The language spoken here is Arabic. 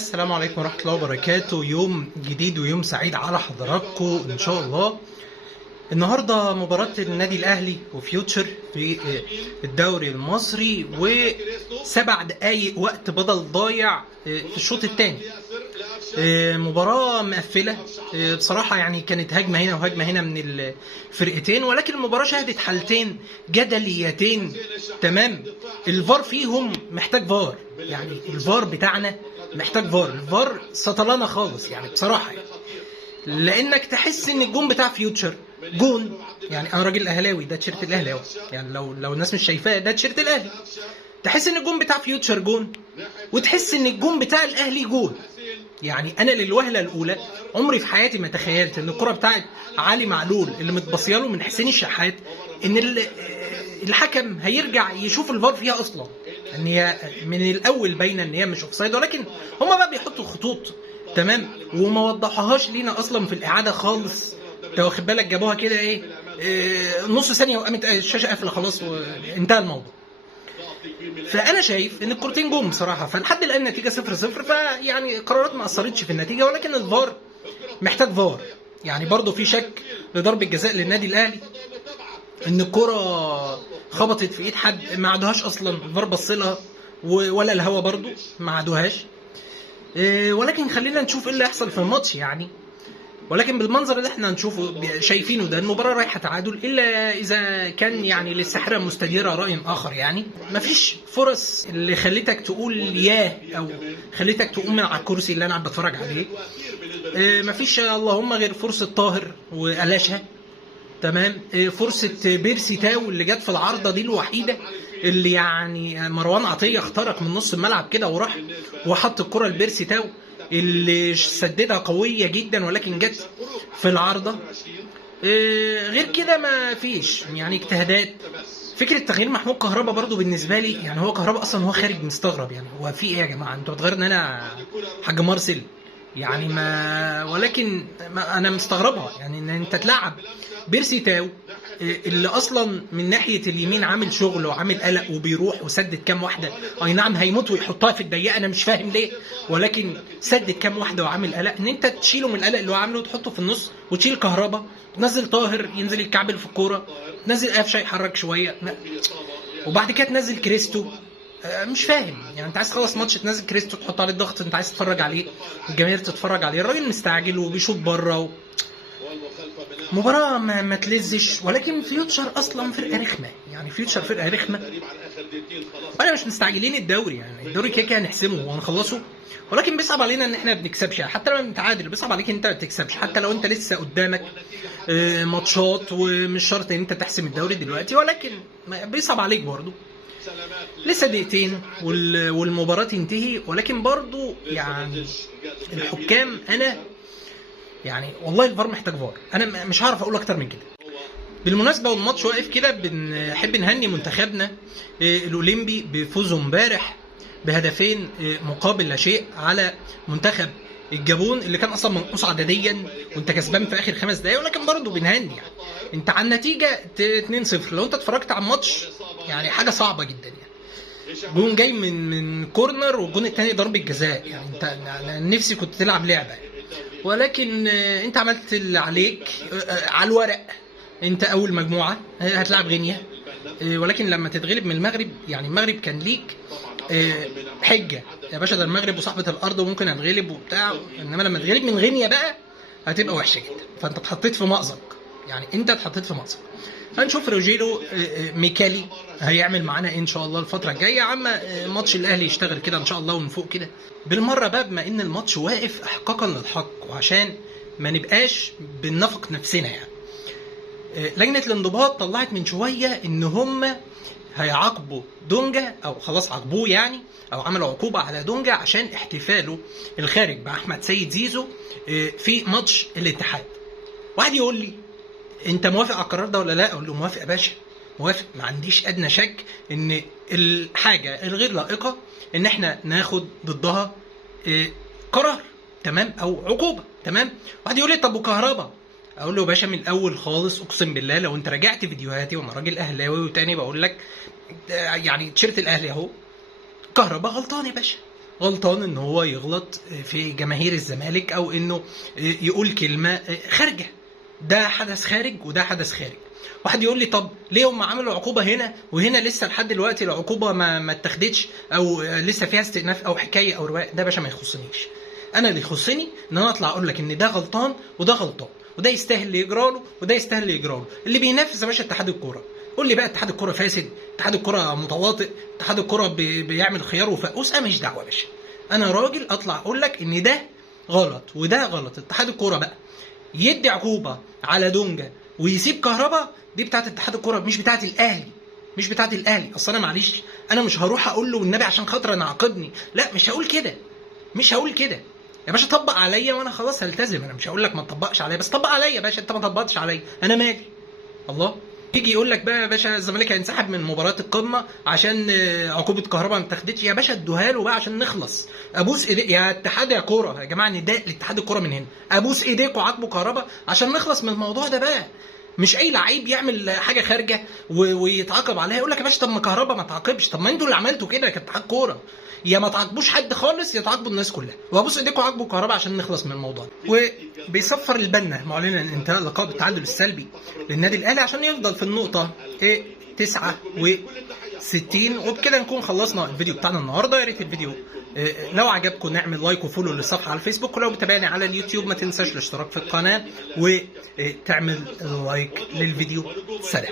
السلام عليكم ورحمة الله وبركاته. يوم جديد ويوم سعيد على حضراتكم إن شاء الله. النهاردة مباراة النادي الأهلي وفيوتشر في الدوري المصري، و7 دقايق وقت بدل ضايع في الشوط الثاني. مباراة مقفلة بصراحة، يعني كانت هجمة هنا وهجمة هنا من الفرقتين، ولكن المباراة شهدت حالتين جدليتين. تمام، الفار فيهم محتاج فار، يعني الفار بتاعنا محتاج فار. الفار سطلانة خالص يعني بصراحة، لانك تحس ان الجون بتاع فيوتشر جون. يعني انا راجل اهلاوي، ده تيشيرت الاهلي اهو، يعني لو الناس مش شايفاه ده تيشيرت الاهلي. تحس ان الجون بتاع فيوتشر جون، وتحس ان الجون بتاع الاهلي جون. يعني انا للوهله الاولى عمري في حياتي ما تخيلت ان الكره بتاعت علي معلول اللي متبصياله من حسين الشحات ان الحكم هيرجع يشوف الفار فيها اصلا، ان هي من الاول باينه ان هي مش اوفسايد، ولكن هما بقى بيحطوا خطوط تمام وما وضحوهاش لينا اصلا في الاعاده خالص. انت واخد بالك جابوها كده ايه نص ثانيه وقامت الشاشه قافله خلاص وانتهى الموضوع. فانا شايف ان الكورتين جم بصراحه، فلحد الان النتيجه 0-0، فيعني قرارات ما اثرتش في النتيجه، ولكن الفار محتاج فار. يعني برضه في شك لضربه جزاء للنادي الاهلي، ان الكره خبطت في ايد حد ما عادوهاش اصلا، الفار بص لها ولا الهوا برضه ما عادوهاش. ولكن خلينا نشوف ايه اللي هيحصل في الماتش يعني. ولكن بالمنظر اللي احنا هنشوفه شايفينه ده، المباراه رايحه تعادل، الا اذا كان يعني للساحره مستديره راي اخر. يعني مفيش فرص اللي خليتك تقول ياه، او خليتك تقوم من على الكرسي اللي انا قاعد بتفرج عليه. مفيش اللهم غير فرصه طاهر وقلاشها. تمام، فرصه بيرسي تاو اللي جت في العارضه دي الوحيده، اللي يعني مروان عطيه اخترق من نص الملعب كده وراح وحط الكره لبيرسي تاو اللي سددها قويه جدا، ولكن جت في العارضه. غير كده ما فيش يعني اجتهادات. فكره تغيير محمود كهربا برضو بالنسبه لي، يعني هو كهربا اصلا هو خارج مستغرب، يعني هو في ايه يا جماعه انتوا بتغيروا ان انا حاج مارسيل يعني ما، ولكن ما انا مستغربها يعني ان انت تلعب بيرسي تاو اللي اصلا من ناحيه اليمين عامل شغل وعامل قلق وبيروح وسدد كام واحده. اي نعم هيموت ويحطها في الضيقه، انا مش فاهم ليه، ولكن سدد كام واحده وعامل قلق. ان انت تشيله من القلق اللي هو عامله وتحطه في النص وتشيل كهربا، تنزل طاهر ينزل يتكعبل في الكوره، تنزل قفشه يحرك شويه، وبعد كده تنزل كريستو. مش فاهم يعني انت عايز تخلص ماتش تنزل كريستو تحط عليه الضغط، انت عايز تتفرج عليه الجماهير تتفرج عليه، الراجل مستعجل وبيشوط بره مباراة ما تلزش. ولكن فيوتشر اصلا فرقه رخمه، يعني فيوتشر فرقه رخمه، وانا مش مستعجلين الدوري، يعني الدوري كده كده هنحسمه وهنخلصه، ولكن بيصعب علينا ان احنا ما بنكسبش. حتى لو بنتعادل بيصعب عليك انت ما بتكسبش، حتى لو انت لسه قدامك ماتشات، ومش شرط ان انت تحسم الدوري دلوقتي، ولكن بيصعب عليك برضه. لسه دقيقتين والمباراة تنتهي، ولكن برضو يعني الحكام انا يعني والله الفار محتاج فار، انا مش هعرف اقول اكتر من كده. بالمناسبة والماتش واقف كده، بنحب نهني منتخبنا الاولمبي بفوزه امبارح بهدفين مقابل لا شيء على منتخب الجابون اللي كان اصلا منقوص عدديا وانت كسبان في اخر 5 دقايق، ولكن برضه بنهني يعني انت على النتيجه 2-0. لو انت اتفرجت على الماتش يعني حاجه صعبه جدا، يعني جون جاي من كورنر والجون الثاني ضربه جزاء، يعني انت أنا نفسي كنت تلعب لعبه، ولكن انت عملت اللي عليك على الورق. انت اول مجموعه هتلعب غينيا، ولكن لما تتغلب من المغرب، يعني المغرب كان ليك حجه يا باشا، ده المغرب وصاحبه الارض وممكن هتغلب وبتاع، انما لما تغلب من غينيا بقى هتبقى وحشه جدا، فانت اتحطيت في مأزق، يعني انت اتحطيت في مأزق. هنشوف روجيلو ميكالي هيعمل معانا ان شاء الله الفتره الجايه، عما ماتش الاهلي يشتغل كده ان شاء الله ونفوق كده بالمره بقى، بما ان الماتش واقف احقاقا للحق، وعشان ما نبقاش بننافق نفسنا يعني. لجنه الانضباط طلعت من شويه ان هم هيعاقبوا دونجا، او خلاص عاقبوه يعني، او عملوا عقوبه على دونجا عشان احتفاله الخارج باحمد سيد زيزو في ماتش الاتحاد. واحد يقول لي انت موافق على القرار ده ولا لا؟ اقول له موافق يا باشا، موافق، ما عنديش ادنى شك ان الحاجه الغير لائقه ان احنا ناخد ضدها قرار تمام او عقوبه تمام. واحد يقول لي طب وكهربا؟ اقول له باشا من الاول خالص اقسم بالله لو انت راجعت فيديوهاتي وانا راجل اهلاوي، وتاني بقول لك يعني تيشيرت الاهلي اهو، كهربا غلطان يا باشا، غلطان ان هو يغلط في جماهير الزمالك او انه يقول كلمه خارجه. ده حدث خارج وده حدث خارج. واحد يقول لي طب ليه هم عملوا عقوبه هنا وهنا لسه لحد دلوقتي العقوبه ما اتخدتش او لسه فيها استئناف او حكايه او روايه؟ ده يا باشا ما يخصنيش. انا اللي يخصني ان انا اطلع اقول لك ان ده غلطان وده غلطان، وده يستاهل اللي يجرى له وده يستاهل اللي يجرى له. اللي بينافس يا باشا اتحاد الكوره. قول لي بقى اتحاد الكوره فاسد، اتحاد الكوره متواطئ، اتحاد الكوره بيعمل خيار وفقوس، انا ماليش دعوه يا باشا. انا راجل اطلع اقول لك ان ده غلط وده غلط. اتحاد الكوره بقى يدي عقوبه على دونجا ويسيب كهربا، دي بتاعت اتحاد الكوره مش بتاعت الاهلي. مش بتاعت الاهلي. اصل انا معلش، انا مش هروح اقول له والنبي عشان خاطر انا عاقبني، لا مش هقول كده. مش هقول كده يا باشا. طبق عليا وانا خلاص هلتزم. انا مش هقول لك ما تطبقش عليا، بس طبق عليا يا باشا. انت ما طبقتش عليا، انا مالي؟ الله. يجي يقول لك بقى يا باشا الزمالك هينسحب من مباراه القمه عشان عقوبه كهرباء ما اتخدتش. يا باشا ادوها له بقى عشان نخلص. ابوس ايديك يا اتحاد يا كوره يا جماعه، نداء لاتحاد الكوره من هنا، ابوس ايديك وعاقبوا كهرباء عشان نخلص من الموضوع ده بقى. مش اي لعيب يعمل حاجه خارجه ويتعاقب عليها يقول لك يا باشا طب ما كهربا ما تعاقبش. طب ما انتوا اللي عملتوا كده كاتحاد كوره. يا ما تعاقبوش حد خالص يا تعاقبوا الناس كلها، وابوس ايديكم عاقبوا كهربا عشان نخلص من الموضوع ده. وبيصفر البنا معلنا انتهاء لقاء التعادل السلبي للنادي الاهلي عشان يفضل في النقطه 69. وبكده نكون خلصنا الفيديو بتاعنا النهارده. يا ريت الفيديو لو عجبكم نعمل لايك وفولو للصفحه على الفيسبوك، ولو بتابعني على اليوتيوب ما تنساش الاشتراك في القناه وتعمل لايك للفيديو. سلام.